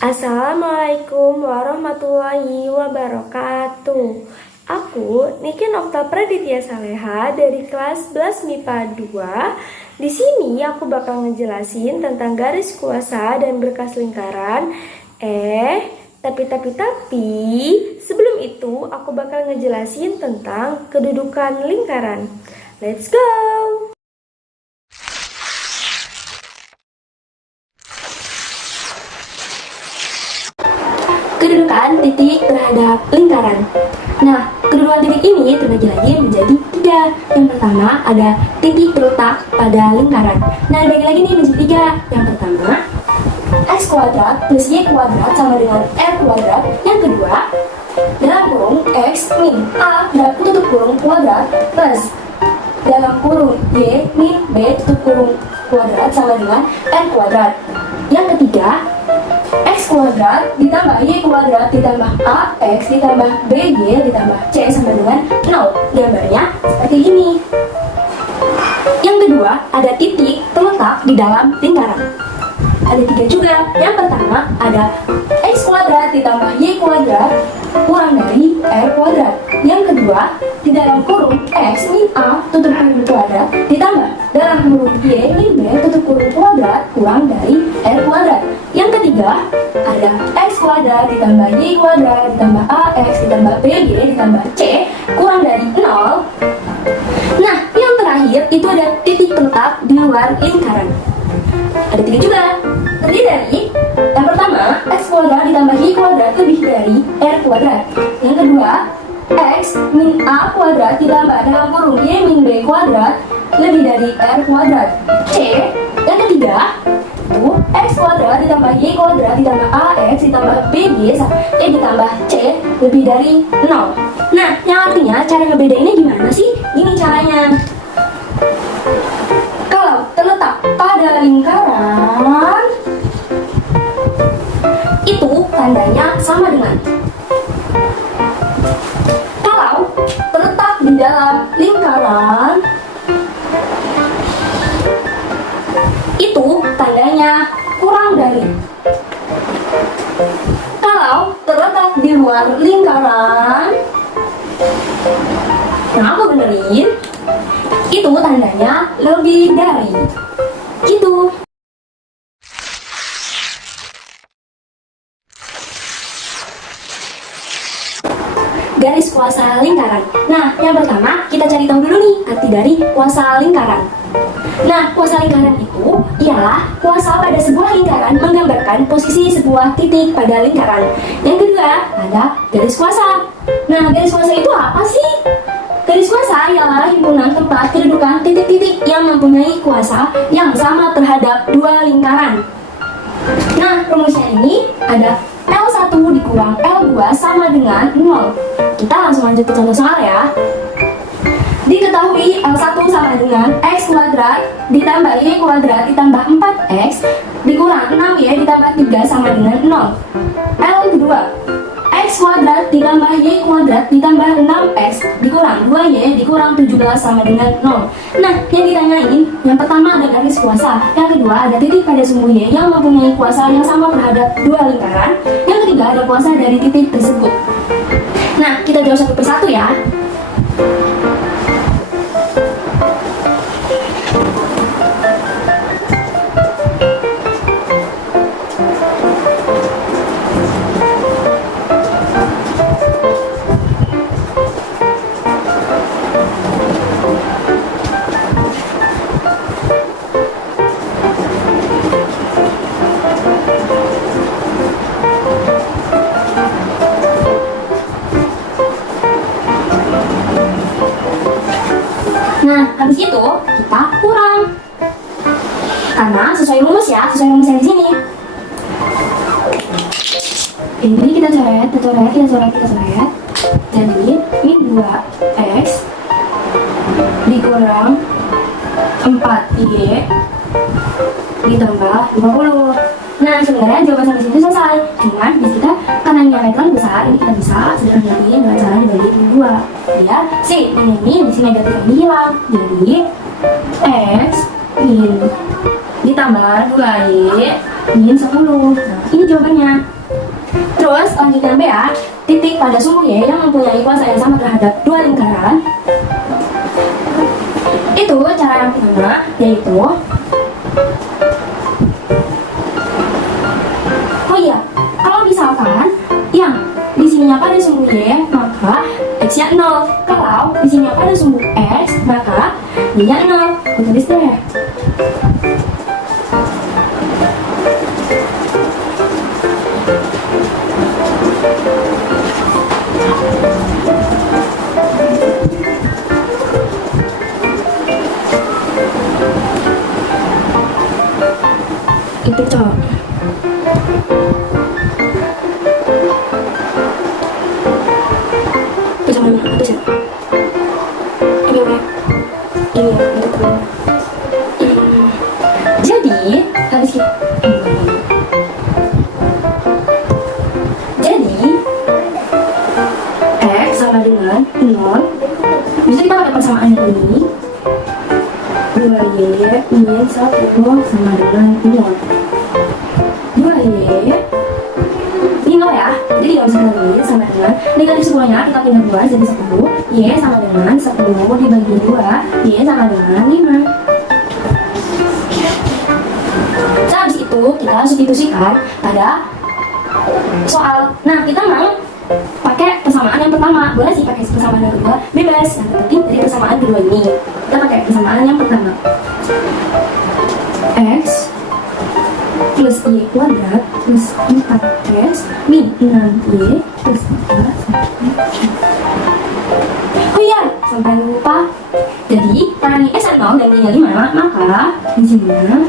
Assalamualaikum warahmatullahi wabarakatuh. Aku Niken Okta Praditya Saleha dari kelas 11 MIPA 2. Di sini aku bakal ngejelasin tentang garis kuasa dan berkas lingkaran. Tapi sebelum itu aku bakal ngejelasin tentang kedudukan lingkaran. Let's go! Kedudukan titik terhadap lingkaran. Nah, kedudukan titik ini terbagi lagi menjadi 3. Yang pertama ada titik terletak pada lingkaran. Nah, dibagi lagi nih menjadi 3. Yang pertama, x kuadrat plus y kuadrat sama dengan r kuadrat. Yang kedua, dalam kurung x min a dalam tutup kurung kuadrat plus dalam kurung y min b tutup kurung kuadrat sama dengan r kuadrat. Yang ketiga, x kuadrat ditambah y kuadrat ditambah ax ditambah by ditambah c sama dengan 0. Gambarnya seperti ini. Yang kedua, ada titik terletak di dalam lingkaran. Ada 3 juga. Yang pertama ada x kuadrat ditambah y kuadrat kurang dari r kuadrat. Yang kedua, di dalam kurung x min a tutup kurung kuadrat ditambah dalam kurung y min b tutup kurung kuadrat kurang dari r kuadrat. Yang ketiga, ada x kuadrat ditambah y kuadrat ditambah ax ditambah by ditambah c kurang dari 0. Nah, yang terakhir itu ada titik terletak di luar lingkaran. Ada 3 juga. Terdiri dari yang pertama, x kuadrat ditambah y kuadrat lebih dari r kuadrat. Yang kedua, x min a kuadrat ditambah dalam kurung y min b kuadrat lebih dari r kuadrat. C. Yang ketiga, itu x kuadrat ditambah y kuadrat ditambah ax ditambah by ditambah c lebih dari 0. Nah, yang artinya cara ngebedainnya gimana sih? Ini caranya. Kalau terletak pada lingkaran, itu tandanya sama dengan. Kalau terletak di dalam lingkaran, itu tandanya kurang dari. Kalau terletak di luar lingkaran, nah aku benerin, itu tandanya lebih dari. Gitu. Garis kuasa lingkaran. Nah, yang pertama kita cari tahu dulu nih arti dari kuasa lingkaran. Nah, kuasa lingkaran itu ialah kuasa pada sebuah lingkaran menggambarkan posisi sebuah titik pada lingkaran. Yang kedua, ada garis kuasa. Nah, garis kuasa itu apa sih? Garis kuasa ialah himpunan tempat kedudukan titik-titik yang mempunyai kuasa yang sama terhadap dua lingkaran. Nah, rumusnya ini ada L1 dikurang L2 sama dengan 0. Kita langsung lanjut ke contoh soal ya. Diketahui L1 sama dengan x kuadrat ditambah y kuadrat ditambah 4x dikurang 6y ditambah 3 sama dengan 0. L kedua, x kuadrat ditambah y kuadrat ditambah 6x dikurang 2y dikurang 17 sama dengan 0. Nah, yang ditanyain yang pertama ada garis kuasa, yang kedua ada titik pada sumbu y yang mempunyai kuasa yang sama terhadap dua lingkaran, yang ketiga ada kuasa dari titik tersebut. Nah, kita jawab satu persatu ya. habis itu kita kurang. Karena sesuai rumus ya, sesuai rumus yang di sini. Jadi kita coret. Jadi min 2x dikurang 4y ditambah 20. Nah, sebenarnya jawaban sampai situ selesai. Cuman bis kita karena nilai terlalu besar, ini kita bisa sederhanain dengan cara dibagi dua. Biar si ini di sini negatif ini hilang. Jadi x min ditambah 2y min 10. Nah, ini jawabannya. Terus lanjutkan B ya. Titik pada sumbu Y yang mempunyai kuasa yang sama terhadap dua lingkaran. Itu cara yang pertama, yaitu kalau misalkan yang di sininya pada sumbu Y, maka x-nya 0. Kalau di sininya pada sumbu X, maka Y-nya 0. Aku tulis deh. Itu cok. Jadi habis kita x sama dengan 0. Bisa kita pakai persamaan ini 2y min 1 sama dengan 0. 2y ini 0 ya, jadi tidak bisa kita tulis sama dengan negatif 10 nya kita pindah 2 jadi 10. Y sama dengan 10 dibagi 2, Y sama dengan 5. Nah, habis itu kita substitusikan pada soal. Nah, kita mau pakai persamaan yang pertama. Boleh sih pakai persamaan yang kedua, bebas. Yang penting dari persamaan kedua ini kita pakai persamaan yang pertama. X plus Y kuadrat plus 4x min 6y plus 4. Oh iya, sampai lupa. Jadi, karena ini x 0 dan y-nya 5, maka di sini 0,5.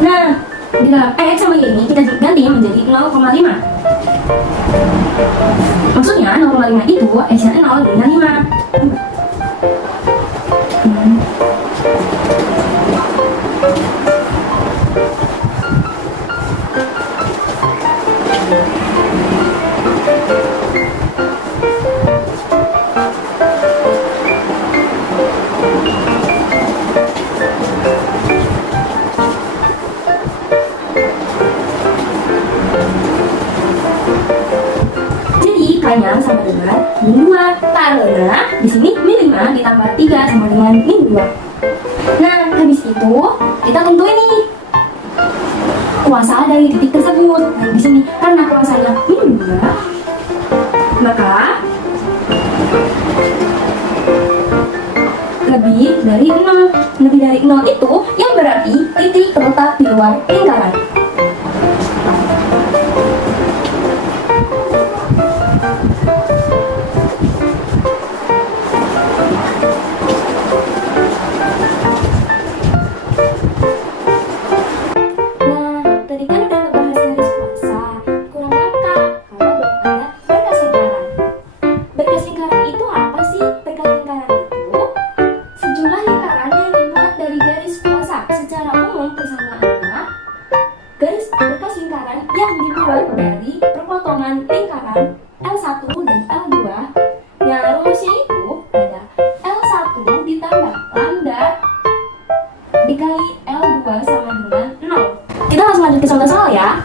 Nah, di dalam x sama y ini kita ganti menjadi 0,5. Maksudnya 0,5 itu x-nya 0 dan y-nya 5. Yang sama dengan min 2 karena di sini min 5 ditambah 3 sama dengan min 2. Nah, habis itu kita tentuin nih kuasa dari titik tersebut. Nah, di sini karena kuasanya min 2, maka lebih dari 0. Lebih dari 0 itu yang berarti titik terletak di luar lingkaran. Yang dibuat dari perpotongan lingkaran L1 dan L2 yang rumusnya itu ada L1 ditambah lambda dikali L2 sama dengan 0. Kita langsung lanjut ke contoh soal ya.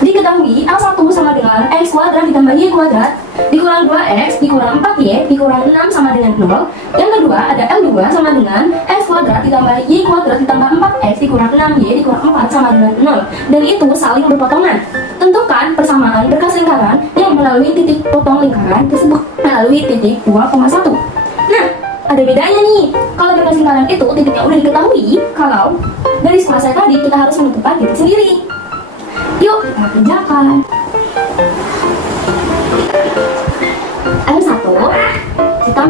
Diketahui L1 sama dengan X kuadrat ditambah Y kuadrat dikurang 2X dikurang 4Y dikurang 6 sama dengan 0. Yang kedua ada L2 sama dengan X kuadrat ditambah Y kuadrat ditambah 4X dikurang 6Y dikurang 4 sama dengan 0. Dan itu saling berpotongan. Tentukan persamaan berkas lingkaran yang melalui titik potong lingkaran tersebut melalui titik 2,1. Nah, ada bedanya nih. Kalau berkas lingkaran itu titiknya udah diketahui, kalau garis kuasa tadi kita harus menentukan titik sendiri. Yuk, kita kerjakan. L1 ditambah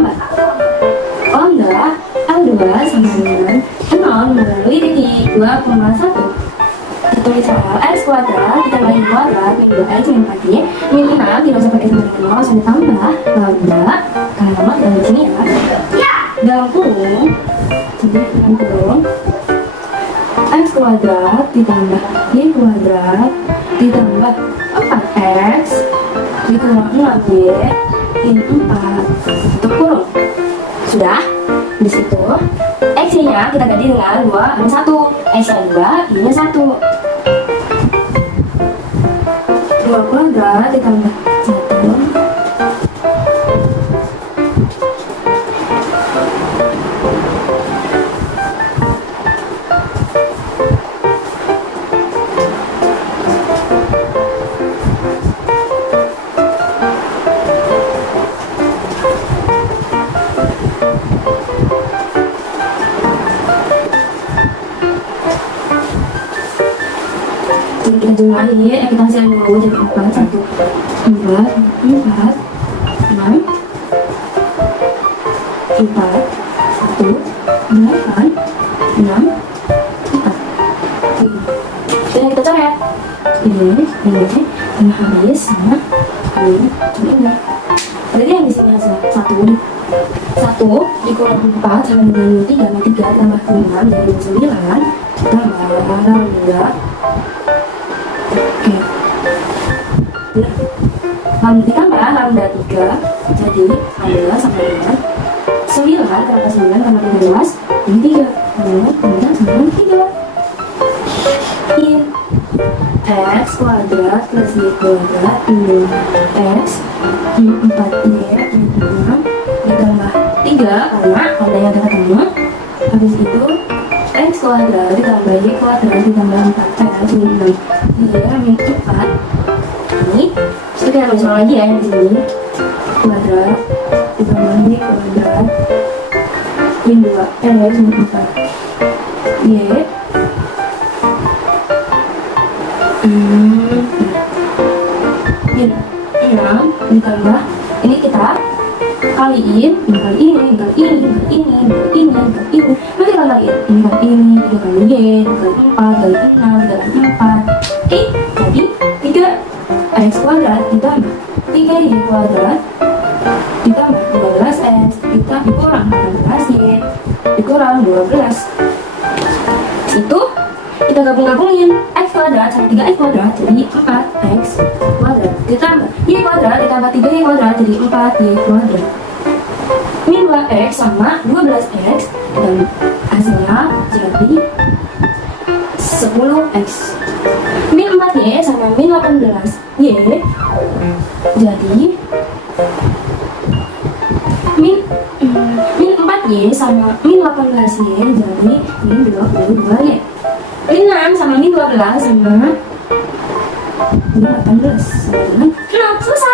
2,1. Tulis soal x kuadrat ditambah y kuadrat min 2x min 4y min 6 tidak usah pakai sama dengan langsung ditambah lambda karena lama kita di sini ya dalam kurung, jadi dalam kurung x kuadrat ditambah y kuadrat ditambah 4x dikurang 6y min 4 tutup kurung. Sudah di situ x-nya kita ganti dengan 2 sama 1, x-nya 2, y-nya 1. 2 kuadrat ditambah 1 kita jumlahin, kita hasilkan dulu jadi 4, 1, 2, 4, 6, 4, 1, 8, 6, 4. Dan kita coret ini habis sama ini. Berarti yang di sini hasil 1 dikurang 4 sama dengan 3 tambah 6 jadi 9 tambah lambda. Oke. Ditambah lambda 3 jadi 16 sama dengan 9 karena 9 tambah 13 jadi 3 9 sama 3 in x kuadrat plus y kuadrat min x 4y min 6 ditambah 3 karena lambda yang kita ketemu. Habis itu x kuadrat ditambah y kuadrat ditambah 4x min 6 min 4 ini. Terus kita tulis lagi ya di sini kuadrat ditambah y kuadrat min 2x min 4 y min 6 ditambah ini kita kaliin nanti kita kaliin ini kali ini 3 kali y 3 kali 4 kali 6 kali 4 jadi 3x kuadrat ditambah 3y kuadrat ditambah 12x kita dikurang 18y dikurang 12 itu kita gabungin x kuadrat sama 3x kuadrat jadi 4x kuadrat ditambah y kuadrat ditambah 3y kuadrat jadi 4y kuadrat min 2x sama 12x dan hasilnya jadi 10x min 4y sama min 18y jadi min 4y sama min 18y jadi min 22y min 6 sama min 12 sama min 18 sama dengan 6 selesai.